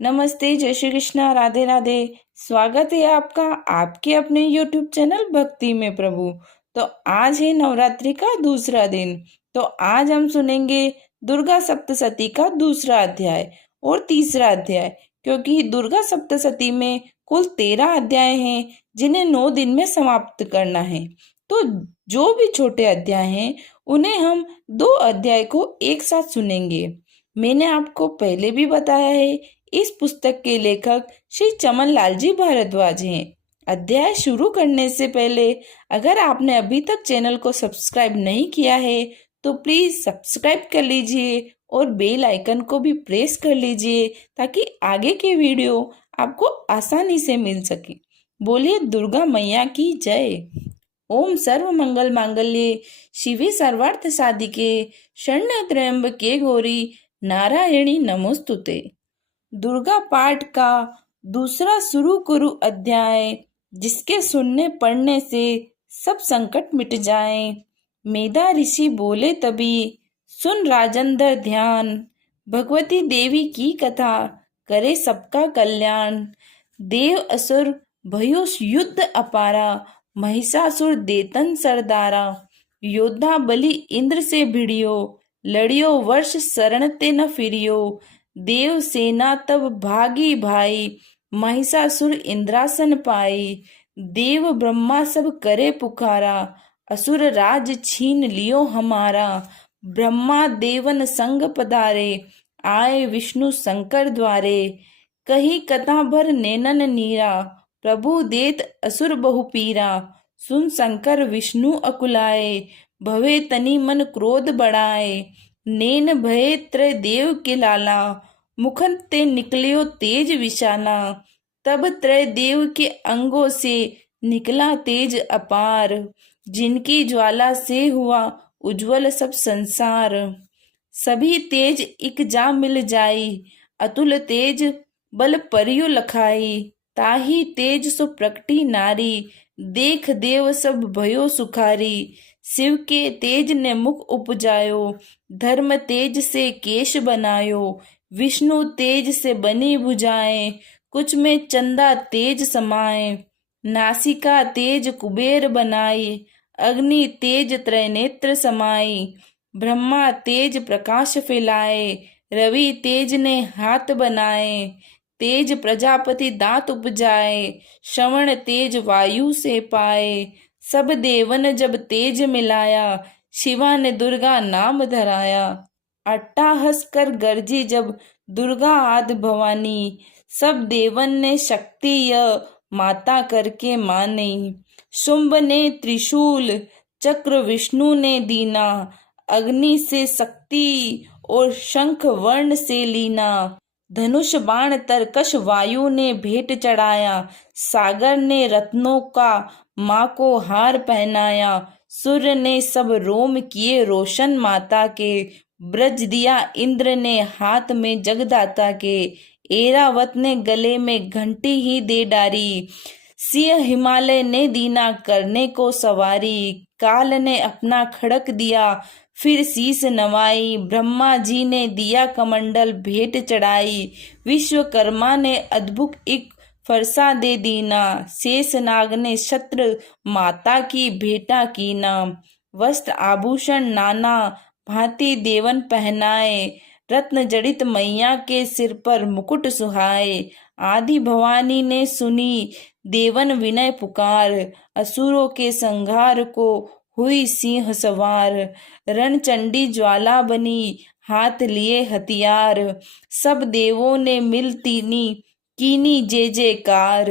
नमस्ते, जय श्री कृष्णा, राधे राधे। स्वागत है आपका आपके अपने YouTube चैनल भक्ति में प्रभु। तो आज है नवरात्रि का दूसरा दिन। तो आज हम सुनेंगे दुर्गा सप्तशती का दूसरा अध्याय और तीसरा अध्याय, क्योंकि दुर्गा सप्तशती में कुल 13 अध्याय हैं जिन्हें 9 दिन में समाप्त करना है। तो जो भी छोटे अध्याय हैं उन्हें हम 2 अध्याय को एक साथ सुनेंगे। मैंने आपको पहले भी बताया है, इस पुस्तक के लेखक श्री चमन लाल जी भारद्वाज हैं। अध्याय शुरू करने से पहले अगर आपने अभी तक चैनल को सब्सक्राइब नहीं किया है तो प्लीज सब्सक्राइब कर लीजिए और बेल आइकन को भी प्रेस कर लीजिए ताकि आगे के वीडियो आपको आसानी से मिल सके। बोलिए दुर्गा मैया की जय। ओम सर्व मंगल मांगल्ये शिवे सर्वार्थ साधिके शरण्य त्र्यंबके गौरी नारायणी नमोस्तुते। दुर्गा पाठ का दूसरा शुरू करू अध्याय, जिसके सुनने पढ़ने से सब संकट मिट जाएं। मेधा ऋषि बोले तभी सुन राजेंद्र ध्यान, भगवती देवी की कथा करे सबका कल्याण। देव असुर भयो युद्ध अपारा, महिषासुर देतन सरदारा। योद्धा बलि इंद्र से भिड़ियो, लड़ियो वर्ष शरण ते न फिरियो। देव सेना तब भागी भाई, महिषासुर इंद्रासन पाई। देव ब्रह्मा सब करे पुकारा, असुर राज छीन लियो हमारा। ब्रह्मा देवन संग पधारे, आए विष्णु शंकर द्वारे। कही कथा भर नैनन नीरा, प्रभु देत असुर बहु पीरा। सुन शंकर विष्णु अकुलाए, भवे तनि मन क्रोध बढ़ाए। नैन भये त्रय देव के लाला, मुखन ते निकलियो तेज विशाला। तब त्रय देव के अंगों से निकला तेज अपार, जिनकी ज्वाला से हुआ उज्जवल सब संसार। सभी तेज एक जा मिल जाई, अतुल तेज बल परियो लखाई। ताही तेज सो प्रकटी नारी, देख देव सब भयो सुखारी। शिव के तेज ने मुख उपजायो, धर्म तेज से केश बनायो। विष्णु तेज से बनी भुजाएं, कुछ में चंदा तेज समाए। नासिका तेज कुबेर बनाई, अग्नि तेज त्रैनेत्र समाई। ब्रह्मा तेज प्रकाश फैलाए, रवि तेज ने हाथ बनाए। तेज प्रजापति दांत उपजाए, श्रवण तेज वायु से पाए। सब देवन जब तेज मिलाया, शिवा ने दुर्गा नाम धराया। अट्टाहस कर गर्जी जब दुर्गा आदि भवानी, सब देवन ने शक्ति यह माता करके मानी। शुंभ ने त्रिशूल चक्र विष्णु ने दीना, अग्नि से शक्ति और शंख वर्ण से लीना। धनुष बाण तरकश वायु ने भेंट चढ़ाया, सागर ने रत्नों का माँ को हार पहनाया। सूर्य ने सब रोम किए रोशन माता के, ब्रज दिया इंद्र ने हाथ में जगदाता के। एरावत ने गले में घंटी ही दे डारी, सिंह हिमालय ने दीना करने को सवारी। काल ने अपना खड़क दिया फिर शीस नवाई, ब्रह्मा जी ने दिया कमंडल भेंट चढ़ाई। विश्वकर्मा ने अद्भुत एक फरसा दे दीना, शेष नाग ने छत्र माता की भेंटा कीना। वस्त्र आभूषण नाना भांति देवन पहनाए, रत्न जड़ित मैया के सिर पर मुकुट सुहाए। आदि भवानी ने सुनी देवन विनय पुकार, असुरों के संहार को हुई सिंह सवार। रणचंडी ज्वाला बनी हाथ लिए हथियार, सब देवों ने मिल कीनी जय जयकार।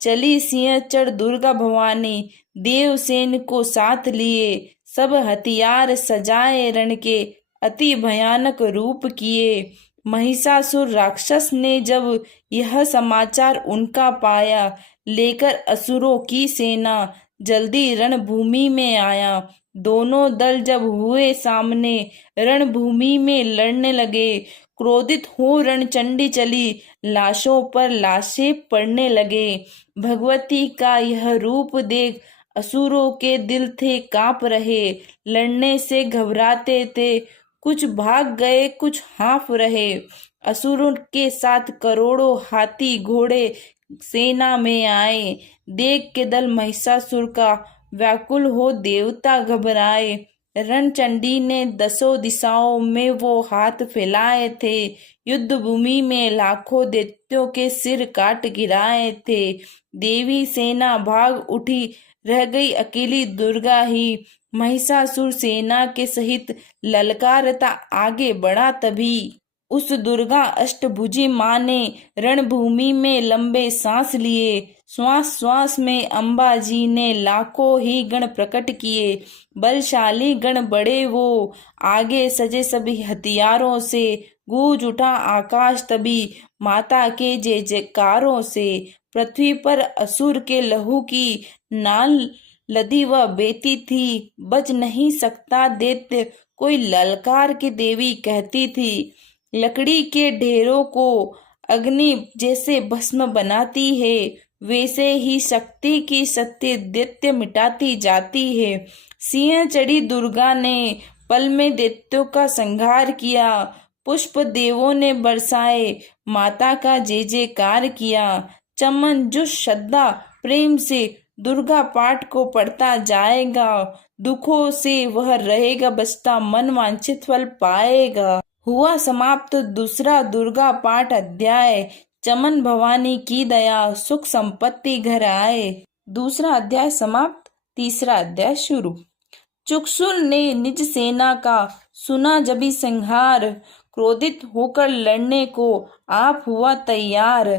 चली सिंह चढ़ दुर्गा भवानी, देवसेन को साथ लिए। सब हथियार सजाए रण के, अति भयानक रूप किए। महिषासुर राक्षस ने जब यह समाचार उनका पाया, लेकर असुरों की सेना जल्दी रणभूमि में आया। दोनों दल जब हुए सामने, रणभूमि में लड़ने लगे। क्रोधित हो रणचंडी चली, लाशों पर लाशें पड़ने लगे। भगवती का यह रूप देख असुरों के दिल थे कांप रहे। लड़ने से घबराते थे, कुछ भाग गए कुछ हाँफ रहे। असुरों के साथ करोड़ों हाथी घोड़े सेना में आए। देख के दल महिषासुर का व्याकुल हो देवता घबराए। रणचंडी ने दसों दिशाओं में वो हाथ फैलाए थे। युद्ध भूमि में लाखों दैत्यों के सिर काट गिराए थे। देवी सेना भाग उठी, रह गई अकेली दुर्गा ही। महिषासुर सेना के सहित ललकारता आगे बढ़ा तभी। उस दुर्गा अष्टभुजी माँ ने रणभूमि में लंबे सांस लिए। श्वास श्वास में अम्बा जी ने लाखों ही गण प्रकट किए। बलशाली गण बड़े वो, आगे सजे सभी हथियारों से। गूंज उठा आकाश तभी माता के जय जयकारों से। पृथ्वी पर असुर के लहू की नाल लदी व बेती थी। बच नहीं सकता दैत्य कोई ललकार के देवी कहती थी। लकड़ी के ढेरों को अग्नि जैसे भस्म बनाती है, वैसे ही शक्ति की सत्य दैत्य मिटाती जाती है। सिंह चढ़ी दुर्गा ने पल में दैत्यों का संहार किया। पुष्प देवों ने बरसाए, माता का जय जयकार किया। चमन जो श्रद्धा प्रेम से दुर्गा पाठ को पढ़ता जाएगा, दुखों से वह रहेगा बचता, मन वांछित फल पाएगा। हुआ समाप्त दूसरा दुर्गा पाठ अध्याय। चमन भवानी की दया, सुख संपत्ति घर आए। दूसरा अध्याय समाप्त, तीसरा अध्याय शुरू। चुकसुर ने निज सेना का सुना जबी संहार। क्रोधित होकर लड़ने को आप हुआ तैयार।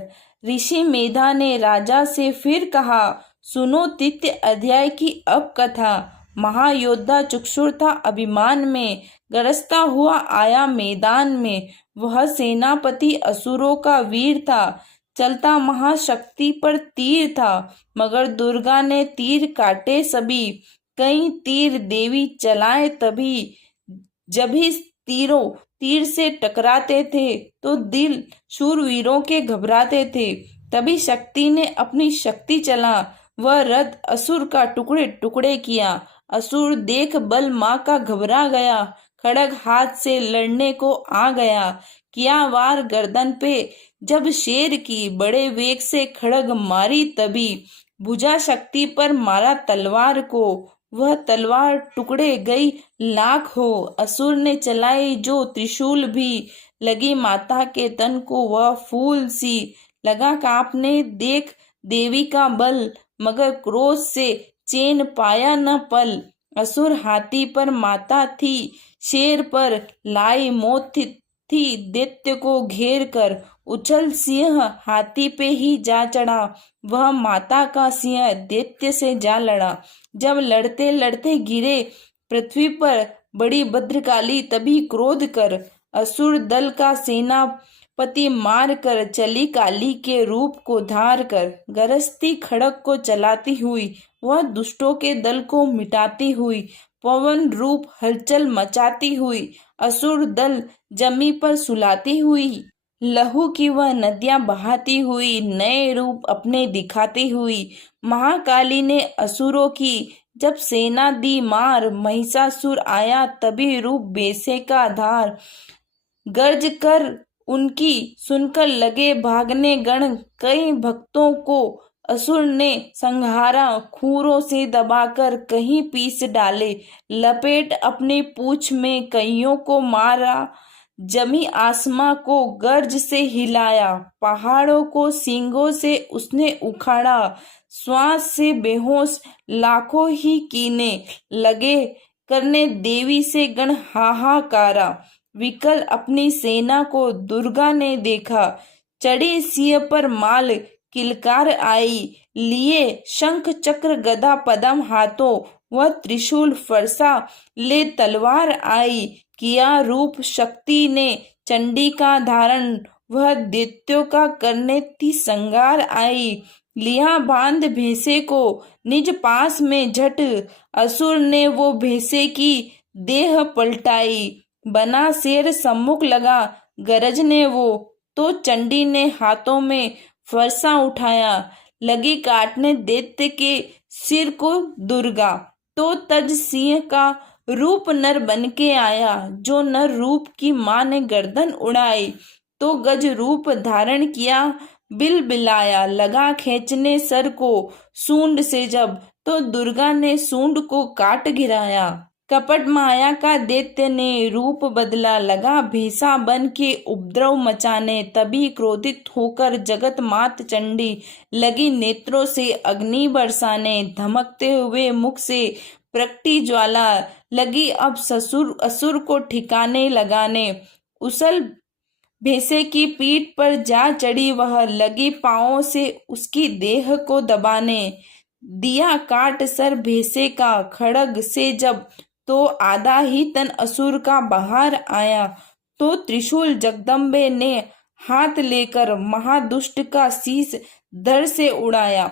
ऋषि मेधा ने राजा से फिर कहा, सुनो तृतीय अध्याय की अब कथा। महायोद्धा चुकसुर था अभिमान में, गरजता हुआ आया मैदान में। वह सेनापति असुरों का वीर था, चलता महाशक्ति पर तीर था। मगर दुर्गा ने तीर काटे सभी, कई तीर देवी चलाए तभी। जब ही तीर से टकराते थे तो दिल शूरवीरों के घबराते थे। तभी शक्ति ने अपनी शक्ति चला, वह रथ असुर का टुकड़े टुकड़े किया। असुर देख बल माँ का घबरा गया, खड़ग हाथ से लड़ने को आ गया। किया वार गर्दन पे जब शेर की, बड़े वेग से खड़ग मारी तभी। भुजा शक्ति पर मारा तलवार को, वह तलवार टुकड़े गई लाख हो। असुर ने चलाई जो त्रिशूल भी, लगी माता के तन को वह फूल सी। लगा कांपने देख देवी का बल, मगर क्रोध से चैन पाया न पल। असुर हाथी पर माता थी, शेर पर लाई मौत थी दैत्य को घेर कर। उछल सिंह हाथी पे ही जा चढ़ा, वह माता का सिंह दैत्य से जा लड़ा। जब लड़ते लड़ते गिरे पृथ्वी पर, बड़ी भद्रकाली तभी क्रोध कर। असुर दल का सेनापति मार कर, चली काली के रूप को धार कर। गरजती खड़ग को चलाती हुई, वह दुष्टों के दल को मिटाती हुई। पवन रूप हलचल मचाती हुई, असुर दल जमी पर सुलाती हुई। लहू की वह नदियां बहाती हुई, नए रूप अपने दिखाती हुई। महाकाली ने असुरों की जब सेना दी मार, महिषासुर आया तभी रूप बेसे का धार। गर्ज कर उनकी सुनकर लगे भागने गण, कई भक्तों को असुर ने संहारा। खूरों से दबाकर कहीं पीस डाले, लपेट अपनी पूंछ में कईयों को मारा। जमी आसमां को गर्ज से हिलाया, पहाड़ों को सींगों से उसने उखाड़ा। श्वास से बेहोश लाखों ही कीने लगे करने, देवी से गण हाहाकारा। विकल अपनी सेना को दुर्गा ने देखा, चढ़ी सिंह पर माल किलकार आई। लिए शंख चक्र गदा पदम हाथों, वह त्रिशूल फरसा ले तलवार आई। किया रूप शक्ति ने चंडी का धारण, वह दैत्यों का करने थी संगार आई। लिया बांध भैंसे को निज पास में झट, असुर ने वो भैंसे की देह पलटाई। बना शेर सम्मुख लगा गरजने वो, तो चंडी ने हाथों में फरसा उठाया। लगी काटने दैत्य के सिर को दुर्गा, तो तज सिंह का रूप नर बन के आया। जो नर रूप की माँ ने गर्दन उड़ाई, तो गज रूप धारण किया, बिल बिलाया लगा खींचने सर को सूंड से जब, तो दुर्गा ने सूंड को काट गिराया। कपट माया का दैत्य ने रूप बदला, लगा भैंसा बन के उपद्रव मचाने। तभी क्रोधित होकर जगत मात चंडी लगी नेत्रों से अग्नि बरसाने। धमकते हुए मुख से प्रकटी ज्वाला लगी अब ससुर असुर को ठिकाने लगाने। उसल भैंसे की पीठ पर जा चढ़ी वह, लगी पांवों से उसकी देह को दबाने। दिया काट सर भैंसे का खड़ग से जब, तो आधा ही तन असुर का बाहर आया। तो त्रिशूल जगदम्बे ने हाथ लेकर महादुष्ट का शीश धड़ से उड़ाया।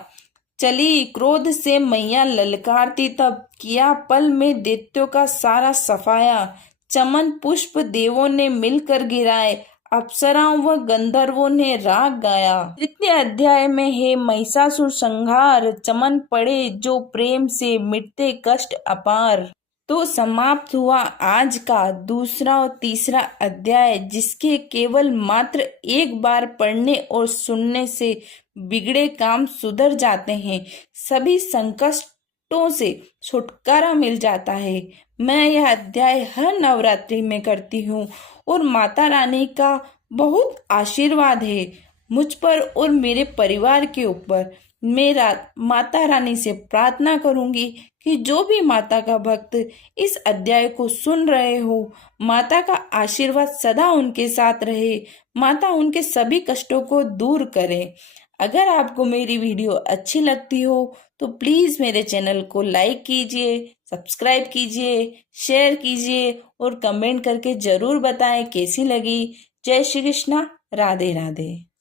चली क्रोध से मैया ललकारती, तब किया पल में दैत्यों का सारा सफाया। चमन पुष्प देवों ने मिलकर गिराए, अप्सराओं व गंधर्वों ने राग गाया। तृतीय अध्याय में है महिषासुर संहार, चमन पड़े जो प्रेम से मिटते कष्ट अपार। तो समाप्त हुआ आज का दूसरा और तीसरा अध्याय, जिसके केवल मात्र एक बार पढ़ने और सुनने से बिगड़े काम सुधर जाते हैं, सभी संकटों से छुटकारा मिल जाता है। मैं यह अध्याय हर नवरात्रि में करती हूँ और माता रानी का बहुत आशीर्वाद है मुझ पर और मेरे परिवार के ऊपर। मेरा माता रानी से प्रार्थना करूंगी कि जो भी माता का भक्त इस अध्याय को सुन रहे हो, माता का आशीर्वाद सदा उनके साथ रहे, माता उनके सभी कष्टों को दूर करे। अगर आपको मेरी वीडियो अच्छी लगती हो तो प्लीज़ मेरे चैनल को लाइक कीजिए, सब्सक्राइब कीजिए, शेयर कीजिए और कमेंट करके ज़रूर बताएं कैसी लगी। जय श्री कृष्णा, राधे राधे।